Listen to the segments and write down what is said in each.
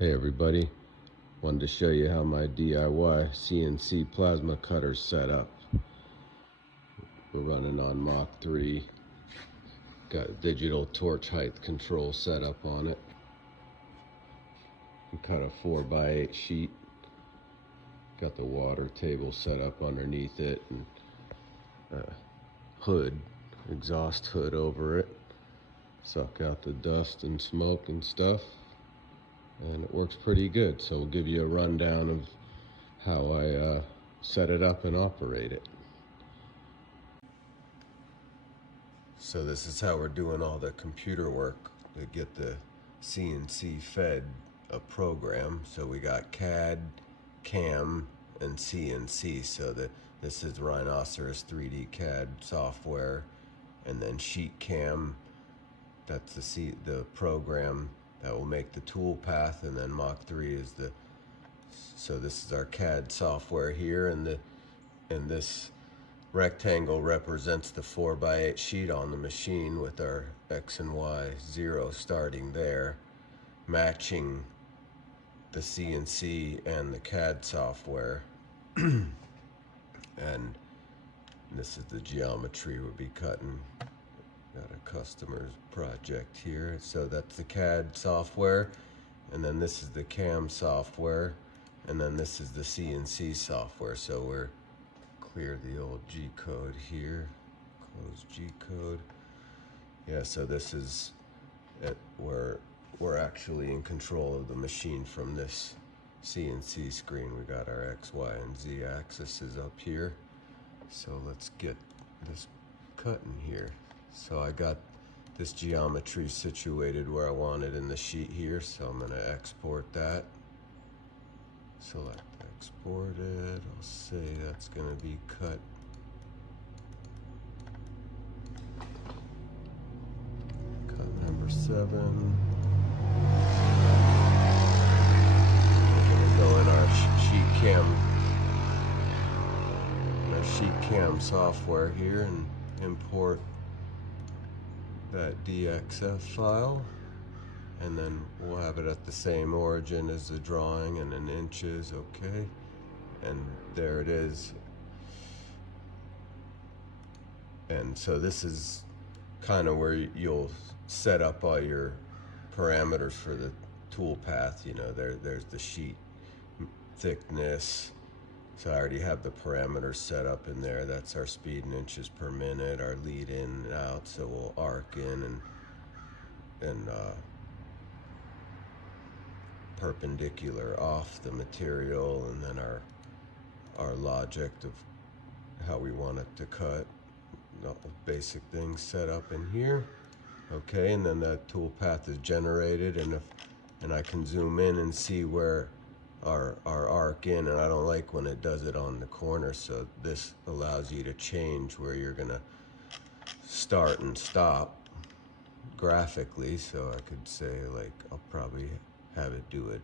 Hey everybody, wanted to show you how my DIY CNC Plasma cutter is set up. We're running on Mach 3, got a digital torch height control set up on it. We cut a 4x8 sheet, got the water table set up underneath it and exhaust hood over it, suck out the dust and smoke and stuff. And it works pretty good, so we'll give you a rundown of how I set it up and operate it. So this is how we're doing all the computer work to get the CNC fed a program. So we got CAD, CAM, and CNC. So this is Rhinoceros 3D CAD software, and then Sheet CAM, that's the program that will make the tool path, and then Mach 3 is so this is our CAD software here, and this rectangle represents the 4x8 sheet on the machine with our X and Y 0 starting there, matching the CNC and the CAD software. And this is the geometry we'll be cutting. Got a customer's project here. So that's the CAD software, and then this is the CAM software, and then this is the CNC software. So we're clear the old G code here, close G code. Yeah, so this is it, where we're actually in control of the machine from this CNC screen. We got our X, Y, and Z axes up here. So let's get this cutting here. So I got this geometry situated where I want it in the sheet here, so I'm going to export that. Select export it. I'll say that's going to be cut number 7. We're going to go in our sheet cam software here and import that DXF file, and then we'll have it at the same origin as the drawing and in inches. Okay, and there it is. And so this is kind of where you'll set up all your parameters for the tool path. You know, there's the sheet thickness. So I already have the parameters set up in there. That's our speed in inches per minute, our lead in and out. So we'll arc in and perpendicular off the material, and then our logic of how we want it to cut. All the basic things set up in here. Okay, and then that tool path is generated, and I can zoom in and see where our arc in, and I don't like when it does it on the corner, so this allows you to change where you're gonna start and stop graphically. So I could say, like, I'll probably have it do it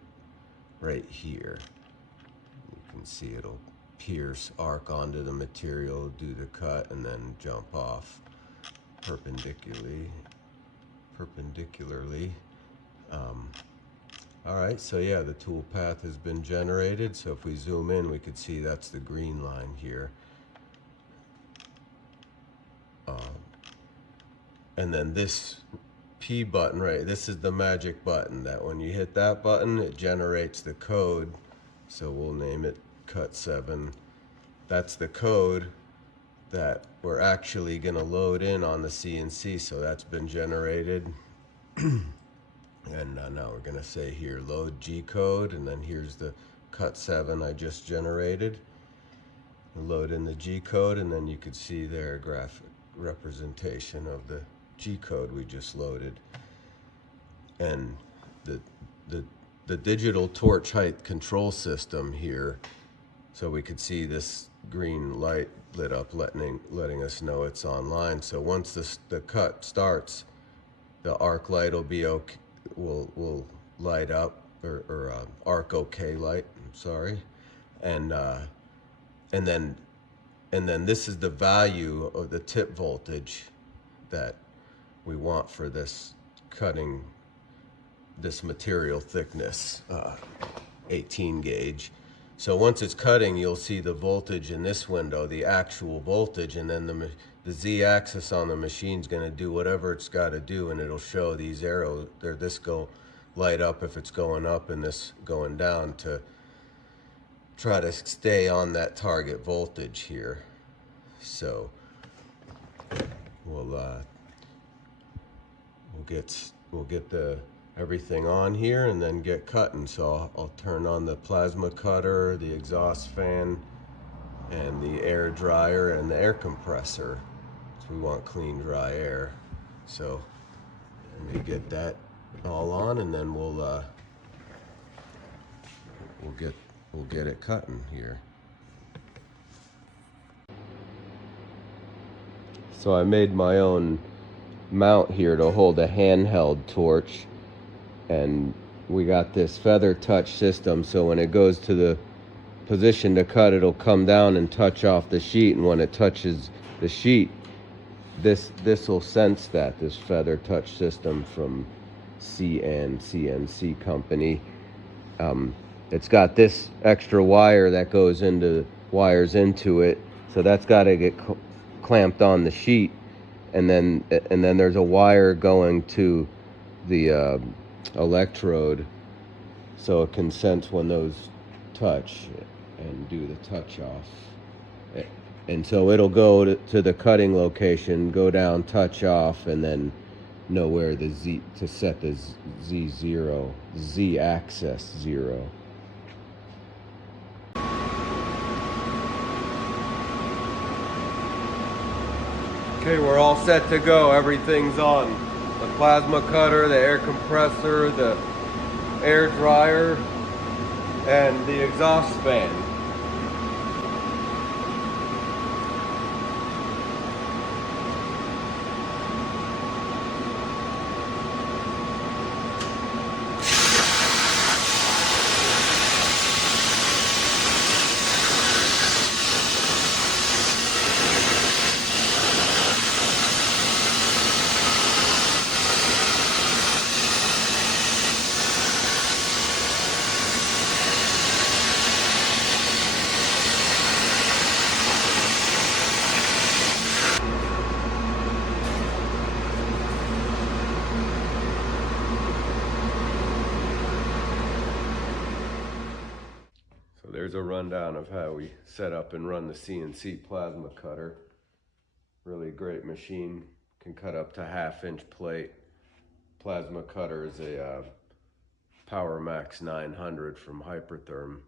right here. You can see it'll pierce, arc onto the material, do the cut, and then jump off perpendicularly. All right, so yeah, the tool path has been generated. So if we zoom in, we could see that's the green line here. And then this P button, right, this is the magic button that when you hit that button, it generates the code. So we'll name it cut 7. That's the code that we're actually gonna load in on the CNC. So that's been generated. And now we're gonna say here, load G code, and then here's the cut 7 I just generated. Load in the G code, and then you could see there a graphic representation of the G code we just loaded. And the digital torch height control system here, so we could see this green light lit up, letting us know it's online. So once the cut starts, the arc light will be okay. Will light up, or arc okay light. I'm sorry, and then this is the value of the tip voltage that we want for this cutting this material thickness, 18 gauge. So once it's cutting, you'll see the voltage in this window, the actual voltage, and then the Z-axis on the machine's going to do whatever it's got to do, and it'll show these arrows. This go light up if it's going up, and this going down to try to stay on that target voltage here. So we'll get the everything on here and then get cutting. So I'll turn on the plasma cutter, the exhaust fan, and the air dryer and the air compressor. So we want clean, dry air. So let me get that all on, and then we'll get it cutting here. So I made my own mount here to hold a handheld torch, and we got this feather touch system, so when it goes to the position to cut, it'll come down and touch off the sheet, and when it touches the sheet, this will sense that, this feather touch system from CNC company. It's got this extra wire that goes wires into it, so that's got to get clamped on the sheet, and then there's a wire going to the electrode, so it can sense when those touch and do the touch off. And so it'll go to the cutting location, go down, touch off, and then know where the Z to set the Z axis 0. Okay, we're all set to go. Everything's on. The plasma cutter, the air compressor, the air dryer, and the exhaust fan. There's a rundown of how we set up and run the CNC plasma cutter. Really great machine, can cut up to 1/2-inch plate. Plasma cutter is a Power Max 900 from Hypertherm.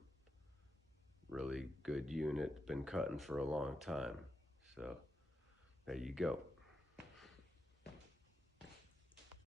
Really good unit, been cutting for a long time. So there you go.